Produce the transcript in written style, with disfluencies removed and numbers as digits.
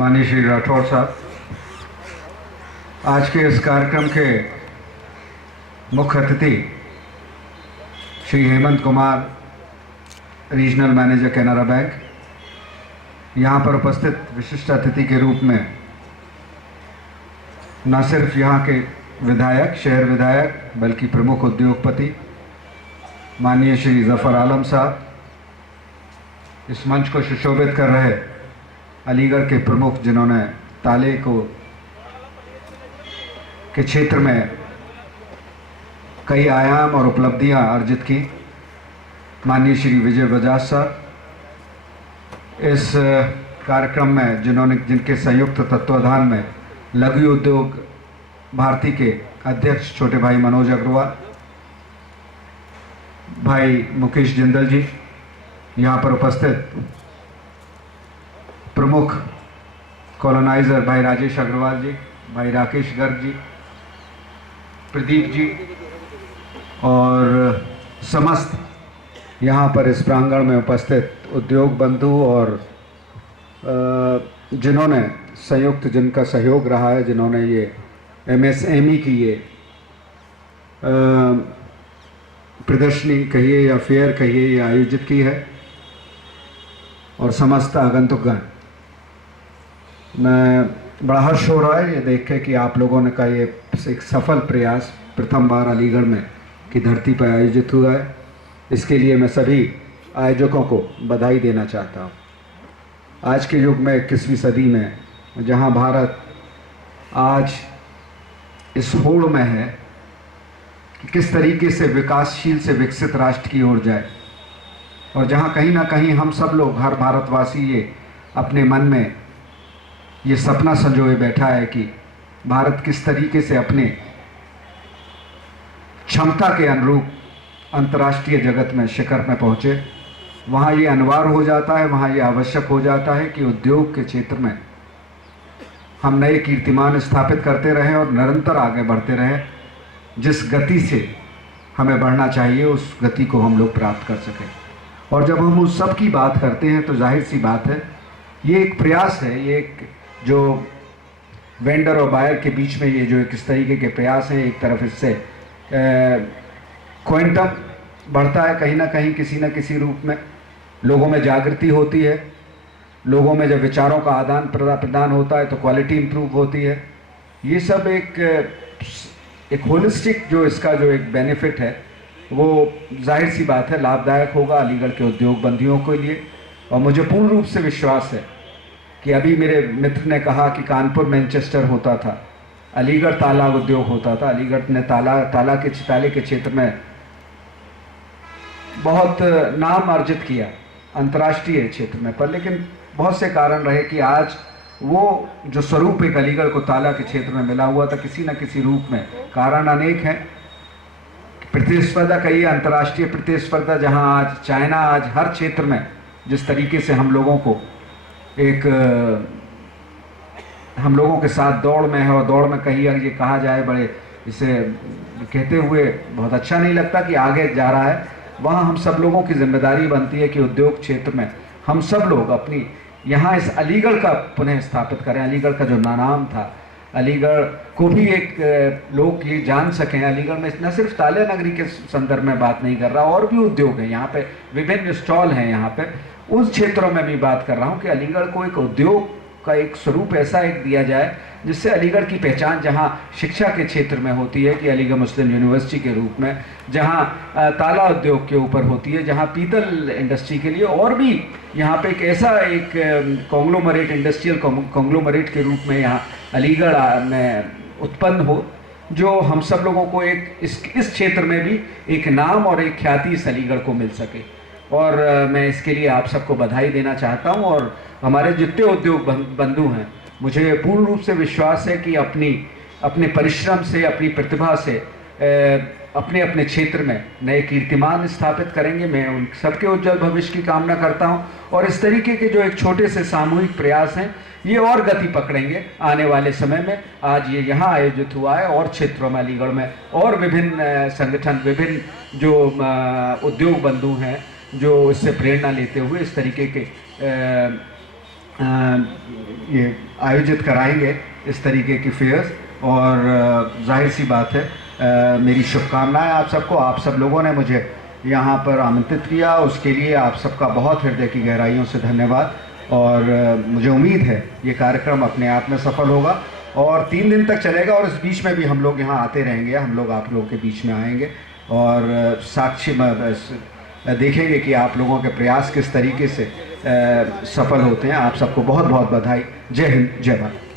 माननीय श्री राठौड़ साहब, आज के इस कार्यक्रम के मुख्य अतिथि Shri Hemant Kumar, regional manager Canara bank, यहाँ पर उपस्थित विशिष्ट अतिथि के रूप में न सिर्फ यहाँ के विधायक, शहर विधायक, बल्कि प्रमुख उद्योगपति माननीय श्री जफ़र आलम साहब, इस मंच को सुशोभित कर रहे अलीगढ़ के प्रमुख जिन्होंने ताले के क्षेत्र में कई आयाम और उपलब्धियां अर्जित की, माननीय श्री विजय बजाज साहब, इस कार्यक्रम में जिनके संयुक्त तत्वाधान में लघु उद्योग भारती के अध्यक्ष छोटे भाई मनोज अग्रवाल, भाई मुकेश जिंदल जी, यहाँ पर उपस्थित प्रमुख कॉलोनाइज़र भाई राजेश अग्रवाल जी, भाई राकेश गर्ग जी, प्रदीप जी और समस्त यहाँ पर इस प्रांगण में उपस्थित उद्योग बंधु और जिन्होंने जिनका सहयोग रहा है, जिन्होंने ये MSME की ये प्रदर्शनी कहिए या फेयर कहिए ये आयोजित की है, और समस्त आगंतुकगण, मैं बड़ा हर्ष हो रहा है ये देख के कि आप लोगों ने का ये एक सफल प्रयास प्रथम बार अलीगढ़ में की धरती पर आयोजित हुआ है। इसके लिए मैं सभी आयोजकों को बधाई देना चाहता हूँ। आज के युग में 21वीं सदी में जहाँ भारत आज इस होड़ में है कि किस तरीके से विकासशील से विकसित राष्ट्र की ओर जाए, और जहाँ कहीं ना कहीं हम सब लोग, हर भारतवासी ये अपने मन में ये सपना संजोए बैठा है कि भारत किस तरीके से अपने क्षमता के अनुरूप अंतर्राष्ट्रीय जगत में शिखर में पहुँचे, वहाँ ये अनिवार्य हो जाता है, वहाँ ये आवश्यक हो जाता है कि उद्योग के क्षेत्र में हम नए कीर्तिमान स्थापित करते रहें और निरंतर आगे बढ़ते रहें। जिस गति से हमें बढ़ना चाहिए उस गति को हम लोग प्राप्त कर सकें। और जब हम उस सब की बात करते हैं तो जाहिर सी बात है ये एक प्रयास है, ये एक जो वेंडर और बायर के बीच में ये जो एक इस तरीके के प्रयास हैं, एक तरफ इससे क्वांटम बढ़ता है, कहीं ना कहीं किसी न किसी रूप में लोगों में जागृति होती है, लोगों में जब विचारों का आदान प्रदान होता है तो क्वालिटी इम्प्रूव होती है। ये सब एक होलिस्टिक जो इसका जो एक बेनिफिट है वो जाहिर सी बात है लाभदायक होगा अलीगढ़ के उद्योग बंदियों के लिए। और मुझे पूर्ण रूप से विश्वास है कि अभी मेरे मित्र ने कहा कि कानपुर मैनचेस्टर होता था, अलीगढ़ ताला उद्योग होता था। अलीगढ़ ने ताले के क्षेत्र में बहुत नाम अर्जित किया अंतर्राष्ट्रीय क्षेत्र में, पर लेकिन बहुत से कारण रहे कि आज वो जो स्वरूप एक अलीगढ़ को ताला के क्षेत्र में मिला हुआ था, किसी न किसी रूप में कारण अनेक हैं। प्रतिस्पर्धा कही, अंतर्राष्ट्रीय प्रतिस्पर्धा, जहां आज चाइना आज हर क्षेत्र में जिस तरीके से हम लोगों के साथ दौड़ में है, और दौड़ में कहीं ये कहा जाए, बड़े इसे कहते हुए बहुत अच्छा नहीं लगता कि आगे जा रहा है, वहाँ हम सब लोगों की जिम्मेदारी बनती है कि उद्योग क्षेत्र में हम सब लोग अपनी यहाँ इस अलीगढ़ का पुनः स्थापित करें। अलीगढ़ का जो नाम था, अलीगढ़ को भी एक लोग ये जान सकें। अलीगढ़ में न सिर्फ ताले नगरी के संदर्भ में बात नहीं कर रहा, और भी उद्योग हैं यहाँ पे, विभिन्न स्टॉल हैं यहाँ पे, उस क्षेत्रों में भी बात कर रहा हूँ कि अलीगढ़ को एक उद्योग का एक स्वरूप ऐसा एक दिया जाए जिससे अलीगढ़ की पहचान जहाँ शिक्षा के क्षेत्र में होती है कि अलीगढ़ मुस्लिम यूनिवर्सिटी के रूप में, जहाँ ताला उद्योग के ऊपर होती है, जहाँ पीतल इंडस्ट्री के लिए, और भी यहाँ पे एक ऐसा एक कॉन्ग्लोमरेट, इंडस्ट्रियल कॉन्ग्लोमरेट के रूप में यहाँ अलीगढ़ में उत्पन्न हो, जो हम सब लोगों को एक इस क्षेत्र में भी एक नाम और एक ख्याति इस अलीगढ़ को मिल सके। और मैं इसके लिए आप सबको बधाई देना चाहता हूँ। और हमारे जितने उद्योग बंधु हैं, मुझे पूर्ण रूप से विश्वास है कि अपने परिश्रम से, अपनी प्रतिभा से अपने अपने क्षेत्र में नए कीर्तिमान स्थापित करेंगे। मैं उन सबके उज्जवल भविष्य की कामना करता हूं, और इस तरीके के जो एक छोटे से सामूहिक प्रयास हैं ये और गति पकड़ेंगे आने वाले समय में। आज ये यहाँ आयोजित हुआ है, और क्षेत्रों में अलीगढ़ में और विभिन्न संगठन, विभिन्न जो उद्योग बंधु हैं जो इससे प्रेरणा लेते हुए इस तरीके के ये आयोजित कराएंगे इस तरीके की फेयर्स। और जाहिर सी बात है मेरी शुभकामनाएं आप सबको। आप सब लोगों ने मुझे यहाँ पर आमंत्रित किया, उसके लिए आप सबका बहुत हृदय की गहराइयों से धन्यवाद। और मुझे उम्मीद है ये कार्यक्रम अपने आप में सफल होगा और 3 दिन तक चलेगा और इस बीच में भी हम लोग यहाँ आते रहेंगे, हम लोग आप लोगों के बीच में आएंगे और साक्षी देखेंगे कि आप लोगों के प्रयास किस तरीके से सफल होते हैं। आप सबको बहुत बहुत बधाई। जय हिंद, जय भारत।